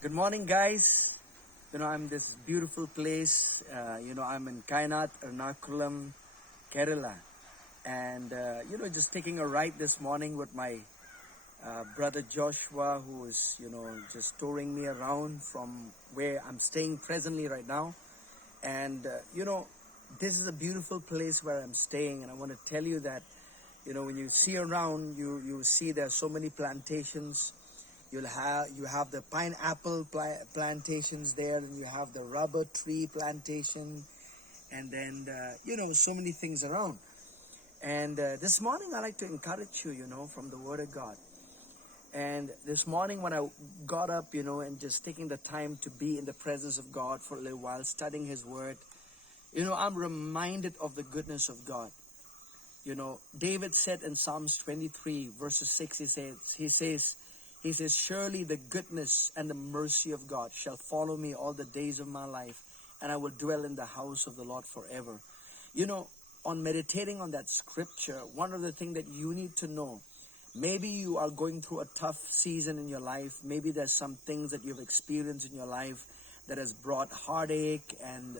Good morning, guys. I'm this beautiful place. I'm in Kainat, Ernakulam, Kerala, and just taking a ride this morning with my brother Joshua, who is just touring me around from where I'm staying presently right now. And this is a beautiful place where I'm staying, and I want to tell you that when you see around, you see there are so many plantations. You have the pineapple plantations there, and you have the rubber tree plantation, and then so many things around. And this morning I like to encourage you, from the Word of God. And this morning when I got up, and just taking the time to be in the presence of God for a little while, studying His Word, I'm reminded of the goodness of God. David said in Psalms 23 verses 6, he says, surely the goodness and the mercy of God shall follow me all the days of my life, and I will dwell in the house of the Lord forever. On meditating on that scripture, one of the things that you need to know, maybe you are going through a tough season in your life. Maybe there's some things that you've experienced in your life that has brought heartache, and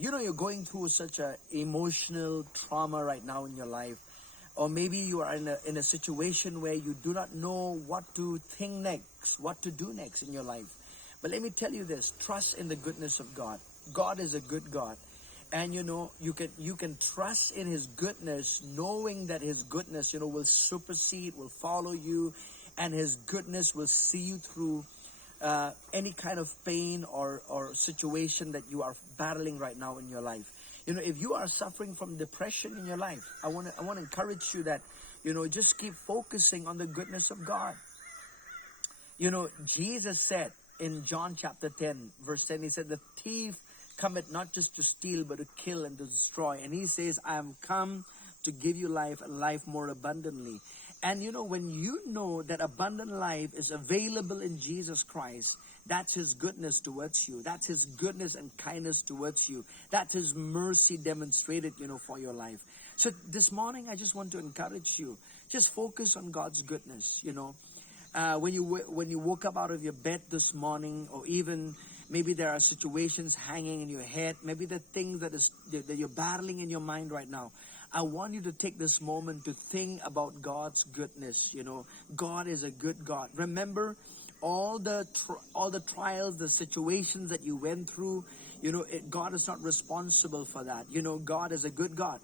you're going through such a emotional trauma right now in your life. Or maybe you are in a situation where you do not know what to think next, what to do next in your life. But let me tell you this, trust in the goodness of God. God is a good God. And you can trust in His goodness, knowing that His goodness, will supersede, will follow you, and His goodness will see you through any kind of pain or situation that you are battling right now in your life. If you are suffering from depression in your life, I want to encourage you that, just keep focusing on the goodness of God. Jesus said in John chapter 10, verse 10, He said, the thief cometh not just to steal, but to kill and to destroy. And He says, I am come to give you life and life more abundantly. And when you know that abundant life is available in Jesus Christ, that's His goodness towards you. That's His goodness and kindness towards you. That's His mercy demonstrated, for your life. So this morning, I just want to encourage you. Just focus on God's goodness, when you woke up out of your bed this morning, or even maybe there are situations hanging in your head, maybe the things that you're battling in your mind right now. I want you to take this moment to think about God's goodness. God is a good God. Remember all the trials, the situations that you went through. God is not responsible for that. God is a good God.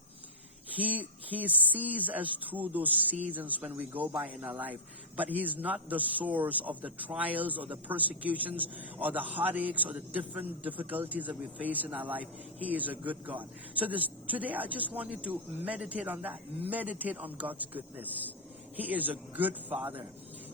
He sees us through those seasons when we go by in our life. But He's not the source of the trials or the persecutions or the heartaches or the different difficulties that we face in our life. He is a good God. So today I just want you to meditate on that. Meditate on God's goodness. He is a good Father.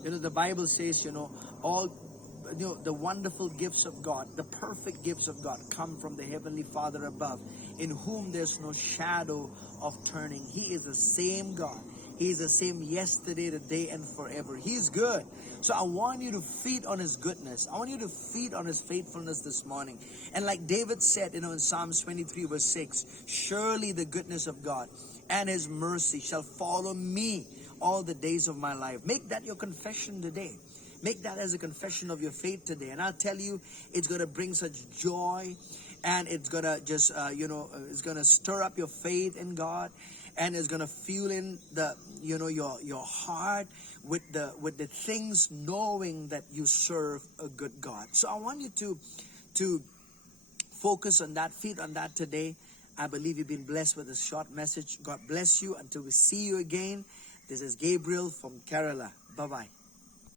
The Bible says, the wonderful gifts of God, the perfect gifts of God come from the Heavenly Father above, in whom there's no shadow of turning. He is the same God. He is the same yesterday, today, and forever. He is good. So I want you to feed on His goodness. I want you to feed on His faithfulness this morning. And like David said, in Psalms 23 verse 6, surely the goodness of God and His mercy shall follow me all the days of my life. Make that your confession today. Make that as a confession of your faith today. And I'll tell you, it's going to bring such joy, and it's going to just, it's going to stir up your faith in God, and it's going to fuel in your heart with the things, knowing that you serve a good God. So I want you to focus on that, feed on that today. I believe you've been blessed with this short message. God bless you. Until we see you again, this is Gabriel from Kerala. Bye-bye.